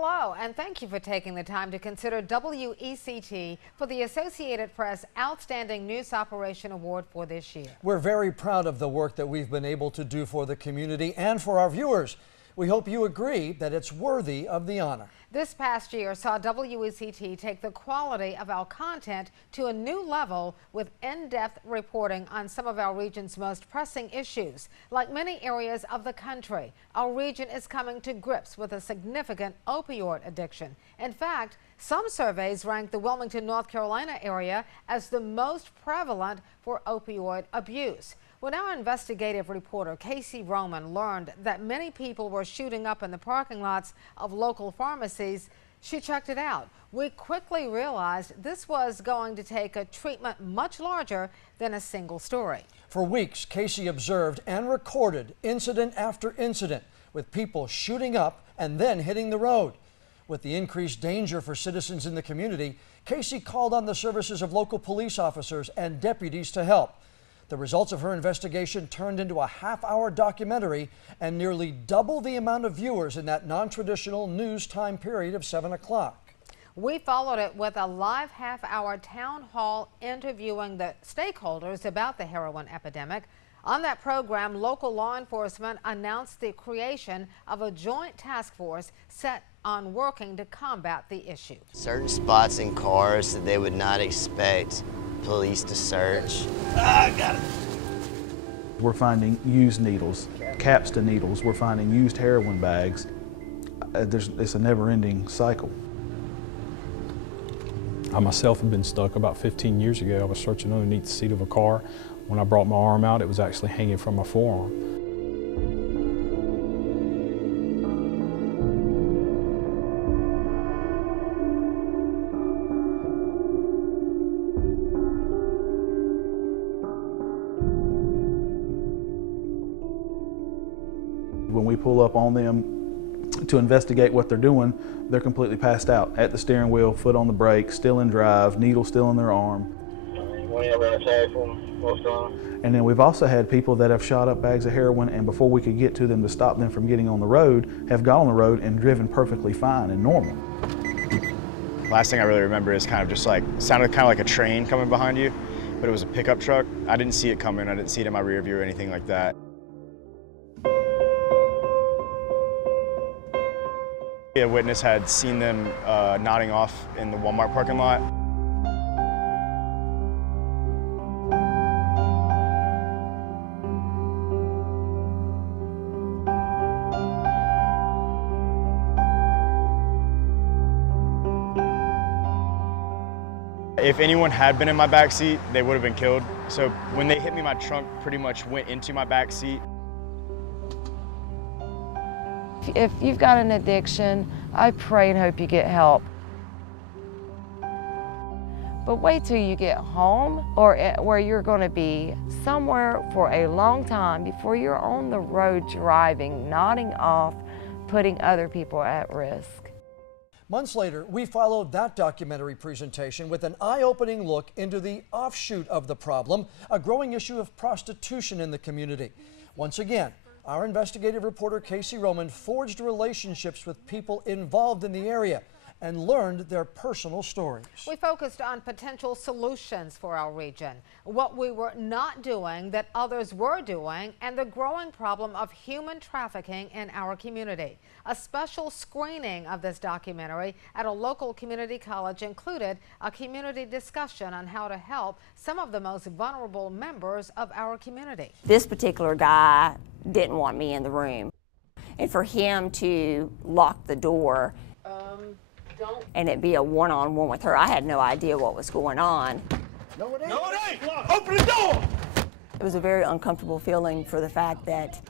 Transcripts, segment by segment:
Hello, and thank you for taking the time to consider WECT for the Associated Press Outstanding News Operation Award for this year. We're very proud of the work that we've been able to do for the community and for our viewers. We hope you agree that it's worthy of the honor. This past year saw WECT take the quality of our content to a new level with in-depth reporting on some of our region's most pressing issues. Like many areas of the country, our region is coming to grips with a significant opioid addiction. In fact, some surveys rank the Wilmington, North Carolina area as the most prevalent for opioid abuse. When our investigative reporter Casey Roman learned that many people were shooting up in the parking lots of local pharmacies, she checked it out. We quickly realized this was going to take a treatment much larger than a single story. For weeks, Casey observed and recorded incident after incident with people shooting up and then hitting the road. With the increased danger for citizens in the community, Casey called on the services of local police officers and deputies to help. The results of her investigation turned into a half-hour documentary and nearly double the amount of viewers in that non-traditional news time period of 7 o'clock. We followed it with a live half-hour town hall interviewing the stakeholders about the heroin epidemic. On that program, local law enforcement announced the creation of a joint task force set on working to combat the issue. Certain spots in cars that they would not expect police to search. I got it. We're finding used needles, caps to needles. We're finding used heroin bags. It's a never-ending cycle. I myself have been stuck about 15 years ago. I was searching underneath the seat of a car. When I brought my arm out, it was actually hanging from my forearm. When we pull up on them to investigate what they're doing, they're completely passed out at the steering wheel, foot on the brake, still in drive, needle still in their arm. And then we've also had people that have shot up bags of heroin, and before we could get to them to stop them from getting on the road, have got on the road and driven perfectly fine and normal. Last thing I really remember is kind of just like, sounded kind of like a train coming behind you, but it was a pickup truck. I didn't see it coming. I didn't see it in my rear view or anything like that. A witness had seen them nodding off in the Walmart parking lot. If anyone had been in my back seat, they would have been killed. So when they hit me, my trunk pretty much went into my back seat. If you've got an addiction, I pray and hope you get help. But wait till you get home or where you're going to be somewhere for a long time before you're on the road driving, nodding off, putting other people at risk. Months later, we followed that documentary presentation with an eye-opening look into the offshoot of the problem, a growing issue of prostitution in the community. Once again, our investigative reporter Casey Roman forged relationships with people involved in the area and learned their personal stories. We focused on potential solutions for our region, what we were not doing that others were doing, and the growing problem of human trafficking in our community. A special screening of this documentary at a local community college included a community discussion on how to help some of the most vulnerable members of our community. This particular guy didn't want me in the room, and for him to lock the door and it be a one-on-one with her, I had no idea what was going on. No, it ain't. Open the door. It was a very uncomfortable feeling for the fact that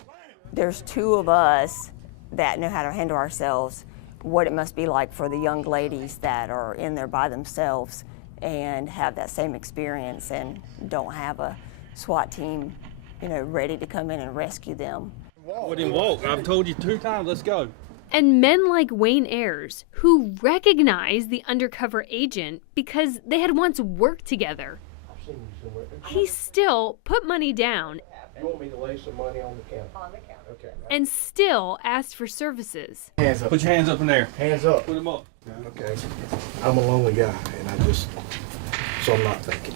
there's two of us that know how to handle ourselves, what it must be like for the young ladies that are in there by themselves and have that same experience and don't have a SWAT team, ready to come in and rescue them. Wouldn't walk. I've told you 2 times, let's go. And men like Wayne Ayers, who recognized the undercover agent because they had once worked together. He still put money down You want me to lay some money on the counter? On the counter. Okay. And still asked for services. Hands up. Put your hands up in there. Hands up. Put them up. Okay. I'm a lonely guy, and so I'm not thinking.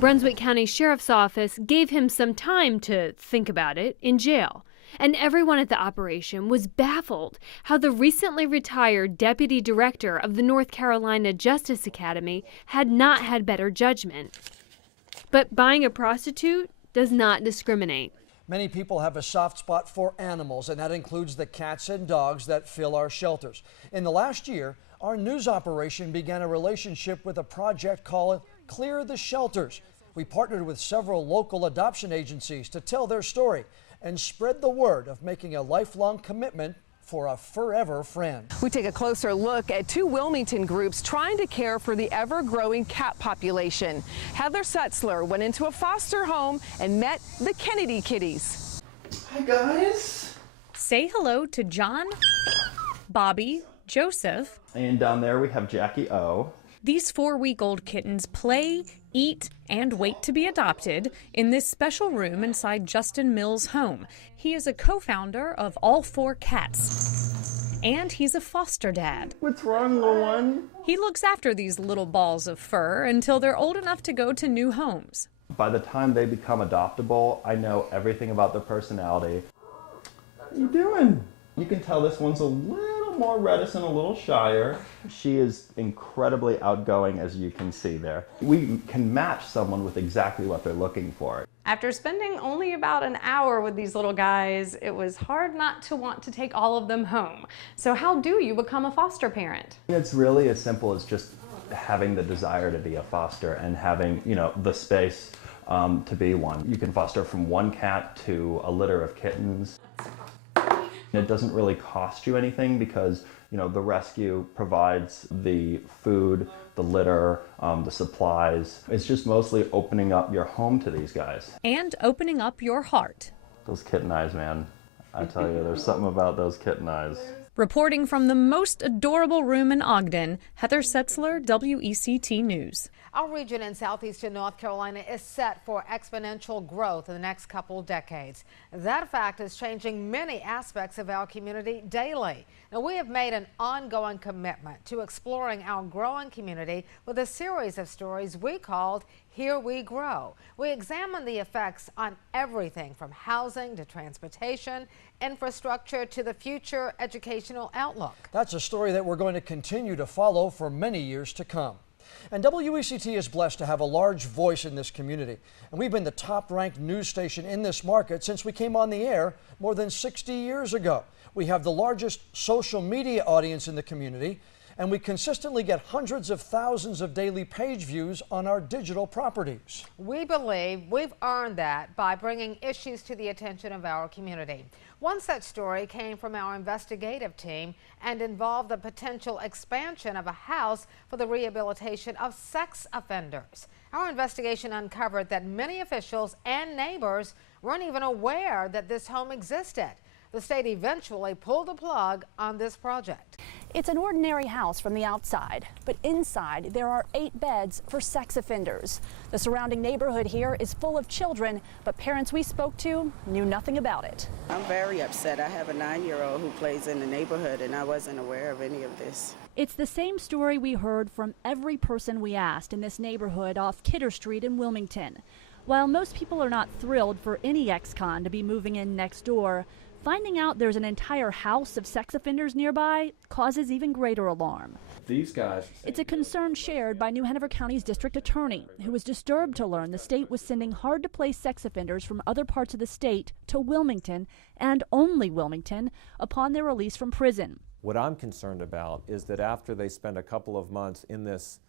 Brunswick County Sheriff's Office gave him some time to think about it in jail. And everyone at the operation was baffled how the recently retired deputy director of the North Carolina Justice Academy had not had better judgment. But buying a prostitute does not discriminate. Many people have a soft spot for animals, and that includes the cats and dogs that fill our shelters. In the last year, our news operation began a relationship with a project called Clear the Shelters. We partnered with several local adoption agencies to tell their story and spread the word of making a lifelong commitment for a forever friend. We take a closer look at two Wilmington groups trying to care for the ever-growing cat population. Heather Setzler went into a foster home and met the Kennedy kitties. Hi, guys. Say hello to John, Bobby, Joseph. And down there we have Jackie O. These 4-week-old kittens play, eat, and wait to be adopted in this special room inside Justin Mills' home. He is a co-founder of All 4 Cats, and he's a foster dad. What's wrong, little one? He looks after these little balls of fur until they're old enough to go to new homes. By the time they become adoptable, I know everything about their personality. What are you doing? You can tell this one's a little more reticent, a little shyer. She is incredibly outgoing, as you can see there. We can match someone with exactly what they're looking for. After spending only about an hour with these little guys, it was hard not to want to take all of them home. So how do you become a foster parent? It's really as simple as just having the desire to be a foster and having, the space to be one. You can foster from one cat to a litter of kittens. It doesn't really cost you anything because, the rescue provides the food, the litter, the supplies. It's just mostly opening up your home to these guys. And opening up your heart. Those kitten eyes, man. I tell you, there's something about those kitten eyes. Reporting from the most adorable room in Ogden, Heather Setzler, WECT News. Our region in southeastern North Carolina is set for exponential growth in the next couple decades. That fact is changing many aspects of our community daily. Now, we have made an ongoing commitment to exploring our growing community with a series of stories we called Here We Grow. We examine the effects on everything from housing to transportation, infrastructure to the future educational outlook. That's a story that we're going to continue to follow for many years to come. And WECT is blessed to have a large voice in this community. And we've been the top-ranked news station in this market since we came on the air more than 60 years ago. We have the largest social media audience in the community, and we consistently get hundreds of thousands of daily page views on our digital properties. We believe we've earned that by bringing issues to the attention of our community. One such story came from our investigative team and involved the potential expansion of a house for the rehabilitation of sex offenders. Our investigation uncovered that many officials and neighbors weren't even aware that this home existed. The state eventually pulled the plug on this project. It's an ordinary house from the outside, but inside there are 8 beds for sex offenders. The surrounding neighborhood here is full of children, but parents we spoke to knew nothing about it. I'm very upset. I have a 9-year-old who plays in the neighborhood, and I wasn't aware of any of this. It's the same story we heard from every person we asked in this neighborhood off Kidder Street in Wilmington. While most people are not thrilled for any ex-con to be moving in next door, finding out there's an entire house of sex offenders nearby causes even greater alarm. These guys. It's a concern shared by New Hanover County's district attorney, who was disturbed to learn the state was sending hard-to-place sex offenders from other parts of the state to Wilmington, and only Wilmington, upon their release from prison. What I'm concerned about is that after they spend a couple of months in this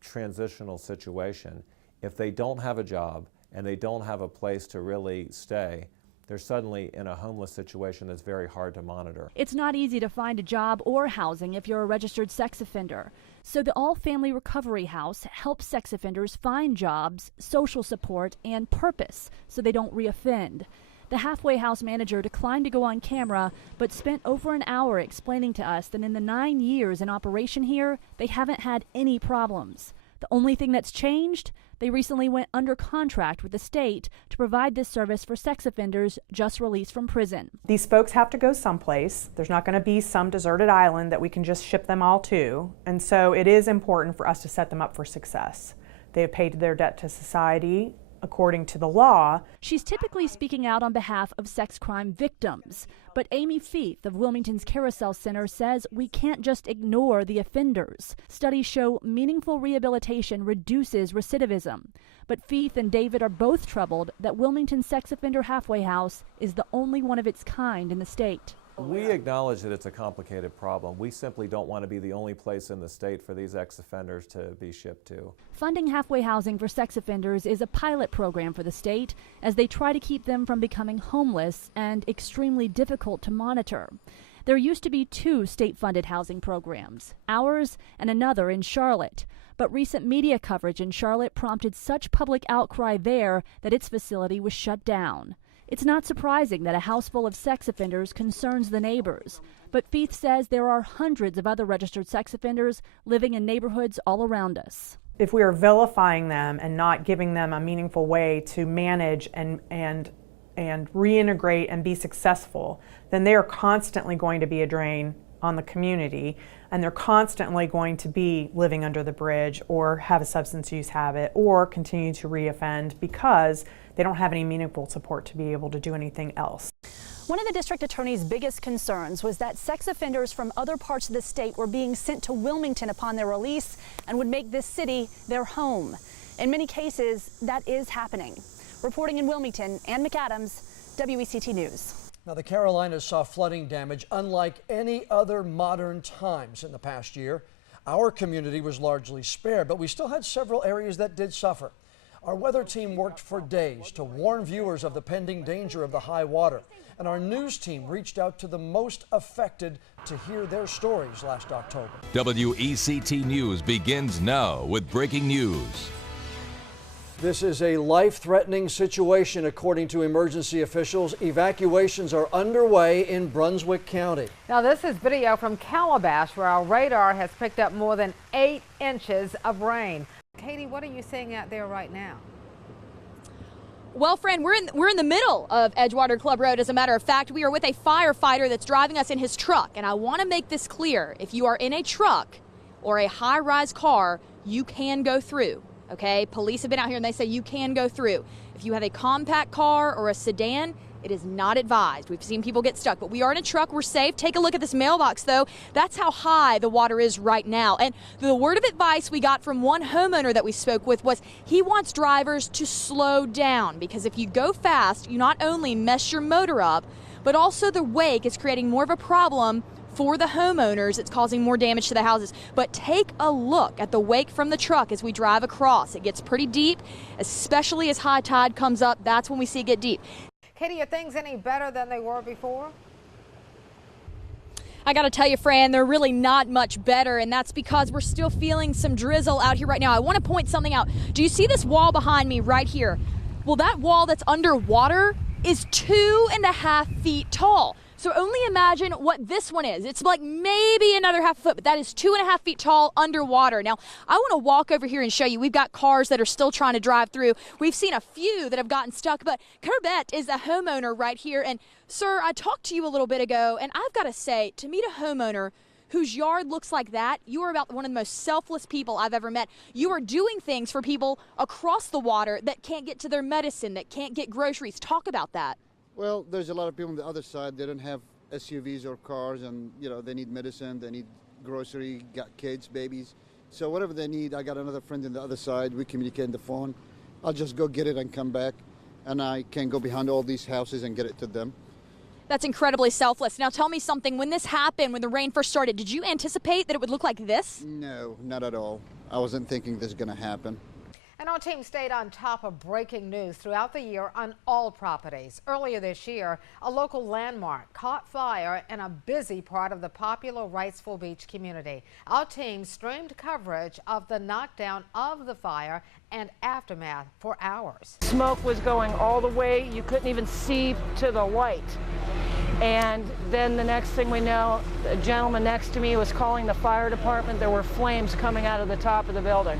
transitional situation, if they don't have a job and they don't have a place to really stay, they're suddenly in a homeless situation that's very hard to monitor. It's not easy to find a job or housing if you're a registered sex offender. So the All Family Recovery House helps sex offenders find jobs, social support, and purpose so they don't reoffend. The halfway house manager declined to go on camera, but spent over an hour explaining to us that in the 9 years in operation here, they haven't had any problems. The only thing that's changed? They recently went under contract with the state to provide this service for sex offenders just released from prison. These folks have to go someplace. There's not going to be some deserted island that we can just ship them all to. And so it is important for us to set them up for success. They have paid their debt to society according to the law. She's typically speaking out on behalf of sex crime victims, but Amy Feith of Wilmington's Carousel Center says we can't just ignore the offenders. Studies show meaningful rehabilitation reduces recidivism. But Feith and David are both troubled that Wilmington's sex offender halfway house is the only one of its kind in the state. We acknowledge that it's a complicated problem. We simply don't want to be the only place in the state for these ex-offenders to be shipped to. Funding halfway housing for sex offenders is a pilot program for the state as they try to keep them from becoming homeless and extremely difficult to monitor. There used to be 2 state-funded housing programs, ours and another in Charlotte. But recent media coverage in Charlotte prompted such public outcry there that its facility was shut down. It's not surprising that a house full of sex offenders concerns the neighbors, but Feith says there are hundreds of other registered sex offenders living in neighborhoods all around us. If we are vilifying them and not giving them a meaningful way to manage and reintegrate and be successful, then they are constantly going to be a drain on the community, and they're constantly going to be living under the bridge or have a substance use habit or continue to reoffend because they don't have any meaningful support to be able to do anything else. One of the district attorney's biggest concerns was that sex offenders from other parts of the state were being sent to Wilmington upon their release and would make this city their home. In many cases, that is happening. Reporting in Wilmington, Ann McAdams, WECT News. Now, the Carolinas saw flooding damage unlike any other modern times in the past year. Our community was largely spared, but we still had several areas that did suffer. Our weather team worked for days to warn viewers of the pending danger of the high water, and our news team reached out to the most affected to hear their stories last October. WECT News begins now with breaking news. This is a life-threatening situation, according to emergency officials. Evacuations are underway in Brunswick County. Now, this is video from Calabash, where our radar has picked up more than 8 inches of rain. Katie, what are you seeing out there right now? Well, Fran, we're in the middle of Edgewater Club Road. As a matter of fact, we are with a firefighter that's driving us in his truck. And I want to make this clear. If you are in a truck or a high-rise car, you can go through. Okay, police have been out here and they say you can go through. If you have a compact car or a sedan, it is not advised. We've seen people get stuck, but we are in a truck. We're safe. Take a look at this mailbox, though. That's how high the water is right now. And the word of advice we got from one homeowner that we spoke with was he wants drivers to slow down, because if you go fast, you not only mess your motor up, but also the wake is creating more of a problem for the homeowners. It's causing more damage to the houses. But take a look at the wake from the truck as we drive across. It gets pretty deep, especially as high tide comes up. That's when we see it get deep. Katie, are things any better than they were before? I got to tell you, Fran, they're really not much better, and that's because we're still feeling some drizzle out here right now. I want to point something out. Do you see this wall behind me right here? Well, that wall that's underwater is 2.5 feet tall. So only imagine what this one is. It's like maybe another half a foot, but that is 2.5 feet tall underwater. Now, I want to walk over here and show you. We've got cars that are still trying to drive through. We've seen a few that have gotten stuck, but Kerbet is a homeowner right here. And sir, I talked to you a little bit ago, and I've got to say, to meet a homeowner whose yard looks like that, you are about one of the most selfless people I've ever met. You are doing things for people across the water that can't get to their medicine, that can't get groceries. Talk about that. Well, there's a lot of people on the other side. They don't have SUVs or cars, and they need medicine, they need grocery, got kids, babies. So whatever they need, I got another friend on the other side. We communicate on the phone. I'll just go get it and come back, and I can go behind all these houses and get it to them. That's incredibly selfless. Now tell me something. When this happened, when the rain first started, did you anticipate that it would look like this? No, not at all. I wasn't thinking this was going to happen. And our team stayed on top of breaking news throughout the year on all properties. Earlier this year, a local landmark caught fire in a busy part of the popular Wrightsville Beach community. Our team streamed coverage of the knockdown of the fire and aftermath for hours. Smoke was going all the way. You couldn't even see to the light. And then the next thing we know, the gentleman next to me was calling the fire department. There were flames coming out of the top of the building.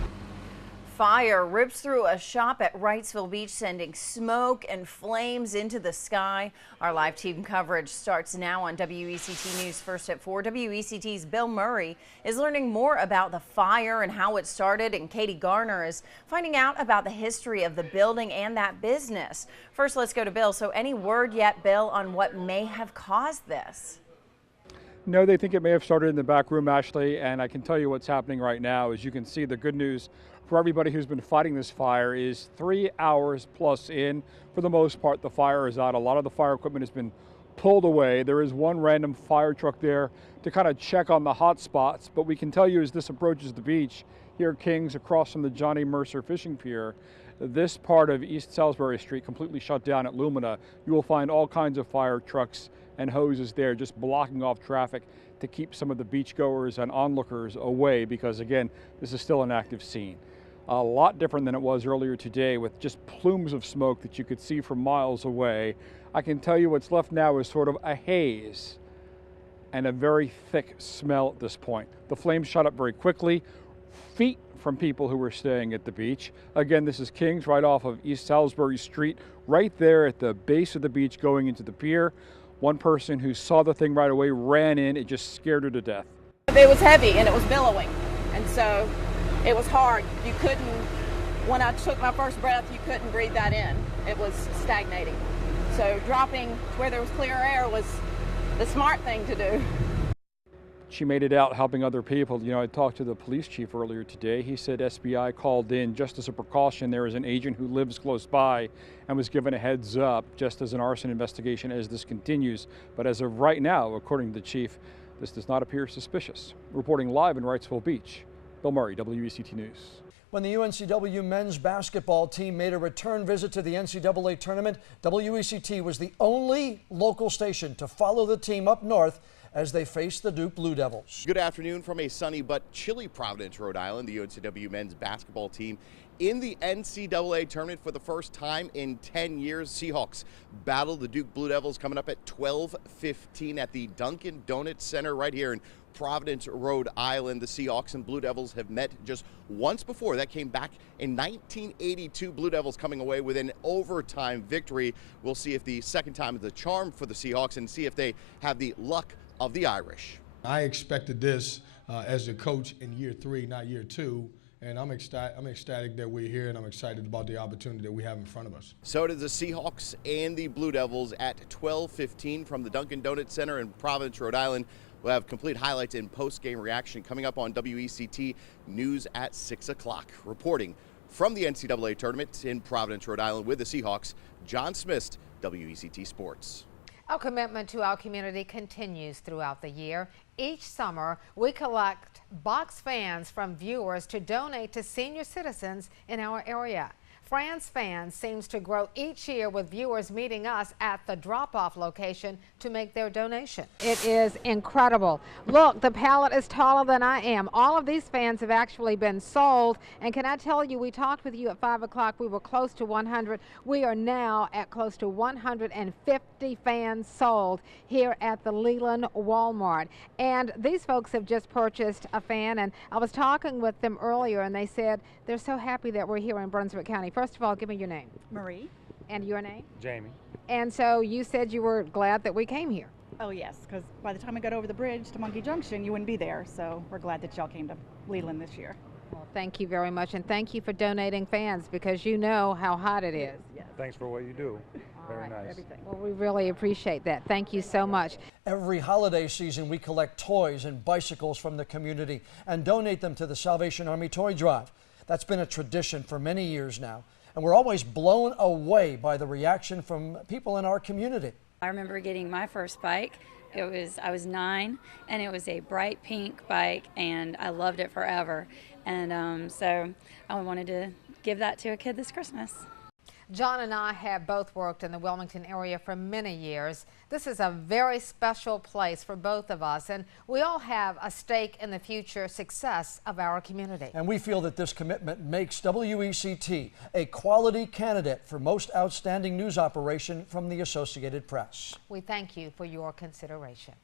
fire rips through a shop at Wrightsville Beach, sending smoke and flames into the sky. Our live team coverage starts now on WECT News First at 4. WECT's Bill Murray is learning more about the fire and how it started, and Katie Garner is finding out about the history of the building and that business. First, let's go to Bill. So any word yet, Bill, on what may have caused this? No, they think it may have started in the back room, Ashley, and I can tell you what's happening right now. As you can see, the good news for everybody who's been fighting this fire is 3 hours plus in. For the most part, the fire is out. A lot of the fire equipment has been pulled away. There is one random fire truck there to kind of check on the hot spots, but we can tell you as this approaches the beach here at Kings across from the Johnny Mercer Fishing Pier, this part of East Salisbury Street completely shut down at Lumina. You will find all kinds of fire trucks and hoses there just blocking off traffic to keep some of the beachgoers and onlookers away, because again, this is still an active scene. A lot different than it was earlier today, with just plumes of smoke that you could see from miles away. I can tell you what's left now is sort of a haze and a very thick smell at this point. The flames shot up very quickly, feet from people who were staying at the beach. Again, this is Kings right off of East Salisbury Street, right there at the base of the beach going into the pier. One person who saw the thing right away ran in. It just scared her to death. It was heavy and it was billowing, and so it was hard. You couldn't, when I took my first breath, you couldn't breathe that in. It was stagnating. So dropping to where there was clear air was the smart thing to do. She made it out helping other people. You know, I talked to the police chief earlier today. He said SBI called in just as a precaution. There is an agent who lives close by and was given a heads up just as an arson investigation as this continues. But as of right now, according to the chief, this does not appear suspicious. Reporting live in Wrightsville Beach, Bill Murray, WECT News. When the UNCW men's basketball team made a return visit to the NCAA tournament, WECT was the only local station to follow the team up north as they face the Duke Blue Devils. Good afternoon from a sunny but chilly Providence, Rhode Island. The UNCW men's basketball team in the NCAA tournament for the first time in 10 years. Seahawks battle the Duke Blue Devils coming up at 12:15 at the Dunkin' Donuts Center right here in Providence, Rhode Island. The Seahawks and Blue Devils have met just once before. That came back in 1982. Blue Devils coming away with an overtime victory. We'll see if the second time is the charm for the Seahawks and see if they have the luck of the Irish. I expected this as a coach in year 3, not year 2. And I'm ecstatic that we're here, and I'm excited about the opportunity that we have in front of us. So does the Seahawks and the Blue Devils at 12:15 from the Dunkin' Donuts Center in Providence, Rhode Island. We'll have complete highlights and post-game reaction coming up on WECT News at 6 o'clock. Reporting from the NCAA tournament in Providence, Rhode Island with the Seahawks, John Smith, WECT Sports. Our commitment to our community continues throughout the year. Each summer, we collect box fans from viewers to donate to senior citizens in our area. France Fans seems to grow each year, with viewers meeting us at the drop-off location to make their donation. It is incredible. Look, the pallet is taller than I am. All of these fans have actually been sold. And can I tell you, we talked with you at 5 o'clock. We were close to 100. We are now at close to 150 fans sold here at the Leland Walmart. And these folks have just purchased a fan. And I was talking with them earlier, and they said they're so happy that we're here in Brunswick County. First of all, give me your name. Marie. And your name? Jamie. And so you said you were glad that we came here. Oh yes, because by the time we got over the bridge to Monkey Junction, you wouldn't be there. So we're glad that y'all came to Leland this year. Well, thank you very much, and thank you for donating fans, because you know how hot it is. Yes. Thanks for what you do. Very nice. Everything. Well, we really appreciate that. Thank you so much. Every holiday season, we collect toys and bicycles from the community and donate them to the Salvation Army Toy Drive. That's been a tradition for many years now, and we're always blown away by the reaction from people in our community. I remember getting my first bike. I was 9, and it was a bright pink bike, and I loved it forever. And so I wanted to give that to a kid this Christmas. John and I have both worked in the Wilmington area for many years. This is a very special place for both of us, and we all have a stake in the future success of our community. And we feel that this commitment makes WECT a quality candidate for Most Outstanding News Operation from the Associated Press. We thank you for your consideration.